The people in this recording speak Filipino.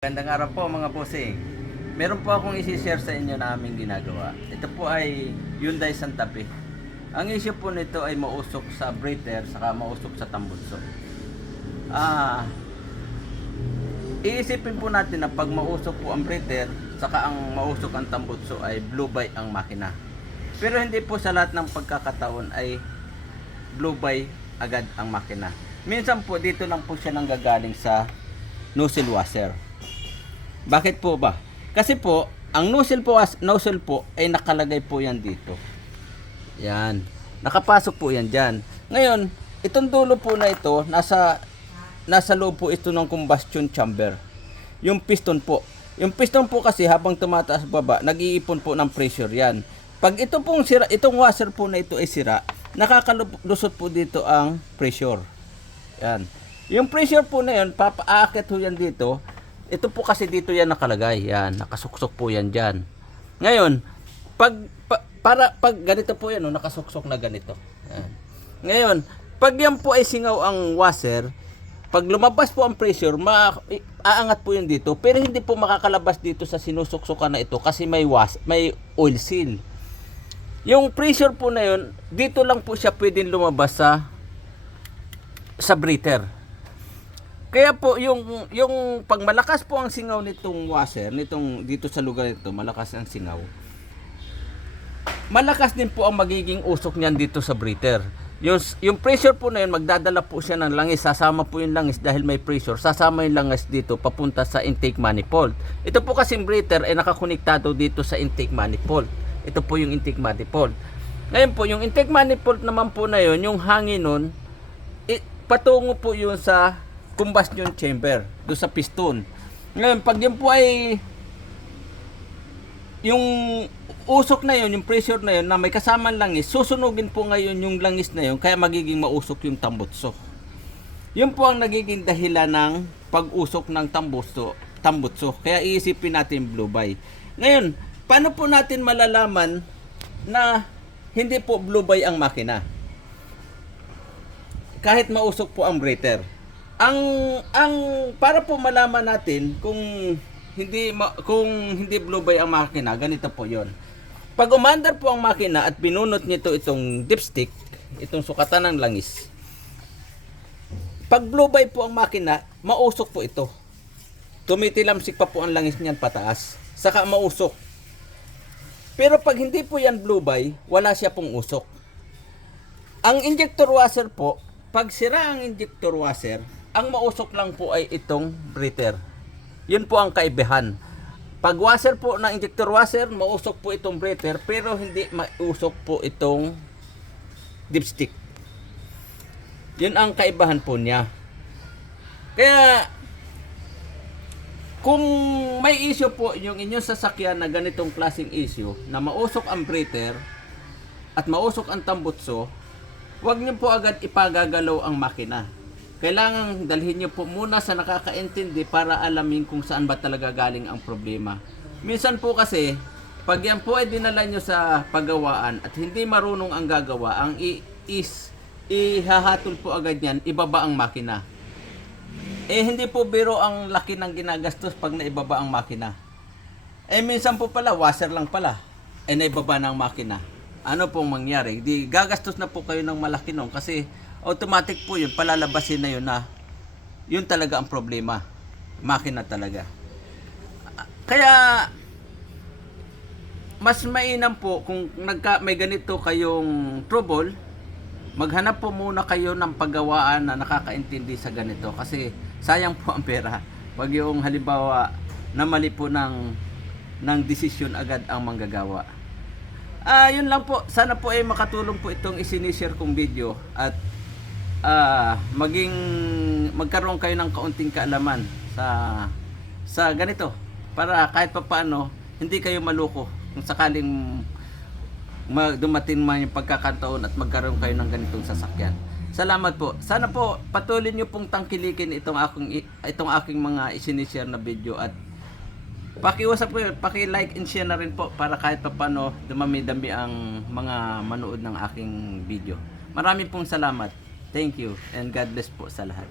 Magandang araw po mga bossing. Meron po akong isi-share sa inyo na aming ginagawa. Ito po ay Hyundai Santa Fe. Ang issue po nito ay mausok sa breather saka mausok sa tambutso. Iisipin po natin na pag mausok po ang breather saka ang mausok ang tambutso ay blue by ang makina. Pero hindi po sa lahat ng pagkakataon ay blue by agad ang makina. Minsan po dito lang po siya nanggagaling sa nozzle washer. Bakit po ba? Kasi po, ang nozzle po ay nakalagay po yan dito. Yan. Nakapasok po yan dyan. Ngayon, itong dulo po na ito, nasa loob po ito ng combustion chamber. Yung piston po. Yung piston po kasi habang tumataas baba, nag-iipon po ng pressure yan. Pag ito pong sira, itong washer po na ito ay sira, nakakalusot po dito ang pressure. Yan. Yung pressure po na yun, papaakit ho yan dito. Ito po kasi dito yan nakalagay. Yan, nakasuksok po yan dyan. Ngayon, pag ganito po yan, nakasuksok na ganito. Yan. Ngayon, pag yan po ay singaw ang washer, pag lumabas po ang pressure, aangat po yan dito. Pero hindi po makakalabas dito sa sinusuksukan na ito kasi may oil seal. Yung pressure po na yun, dito lang po siya pwedeng lumabas sa breather. Kaya po yung pag malakas po ang singaw nitong washer, dito sa lugar nito, malakas ang singaw. Malakas din po ang magiging usok niyan dito sa breather. Yung pressure po na yun, magdadala po siya ng langis, sasama po yung langis dahil may pressure, sasama yung langis dito papunta sa intake manifold. Ito po kasing breather ay nakakonektado dito sa intake manifold. Ito po yung intake manifold. Ngayon po, yung intake manifold naman po na yun, yung hangin nun, patungo po yun sa combustion chamber, do sa piston. Ngayon, pag yun po ay yung usok na yun, yung pressure na yun na may kasamang langis, susunugin po ngayon yung langis na yun, kaya magiging mausok yung tambutso. Yun po ang nagiging dahilan ng pag-usok ng tambutso. Kaya iisipin natin blue by. Ngayon, paano po natin malalaman na hindi po blue by ang makina? Kahit mausok po ang breather. Ang para po malaman natin kung hindi blue by ang makina, ganito po 'yon. Pag umandar po ang makina at binunot nito itong dipstick, itong sukatan ng langis. Pag blue by po ang makina, mausok po ito. Tumitilamsik pa po ang langis niyan pataas, saka mausok. Pero pag hindi po yan blue by, wala siya pong usok. Ang injector washer po, pag sira ang injector washer, ang mausok lang po ay itong breather. Yun po ang kaibahan. Pag washer po ng injector washer, mausok po itong breather, pero hindi mausok po itong dipstick. Yun ang kaibahan po niya. Kaya, kung may issue po yung inyong sasakyan na ganitong klaseng issue, na mausok ang breather at mausok ang tambutso, huwag niyo po agad ipagagalaw ang makina. Kailangan dalhin niyo po muna sa nakakaintindi para alamin kung saan ba talaga galing ang problema. Minsan po kasi, pag yan po ay dinala niyo sa paggawaan at hindi marunong ang gagawa, ang ihahatol po agad yan, ibaba ang makina. Hindi po biro ang laki ng ginagastos pag naibaba ang makina. Minsan po pala, washer lang pala, naibaba ng makina. Ano pong mangyari? Di gagastos na po kayo ng malaki nun kasi automatic po yun, palalabasin na yun na yun talaga ang problema. Makina talaga. Kaya mas mainam po kung may ganito kayong trouble, maghanap po muna kayo ng paggawaan na nakakaintindi sa ganito kasi sayang po ang pera. Wag yung halimbawa na mali po ng desisyon agad ang manggagawa. Yun lang po. Sana po ay makatulong po itong isinishare kong video at magkaroon kayo ng kaunting kaalaman sa ganito para kahit papaano hindi kayo maluko kung sakaling dumating man yung pagkakataon at magkaroon kayo ng ganitong sasakyan. Salamat po. Sana po patuloy niyo pong tangkilikin itong aking mga isinishare na video at pakiusap ko yun, paki-like and share na rin po para kahit papaano dumami-dami ang mga manood ng aking video. Maraming pong salamat. Thank you and God bless po sa lahat.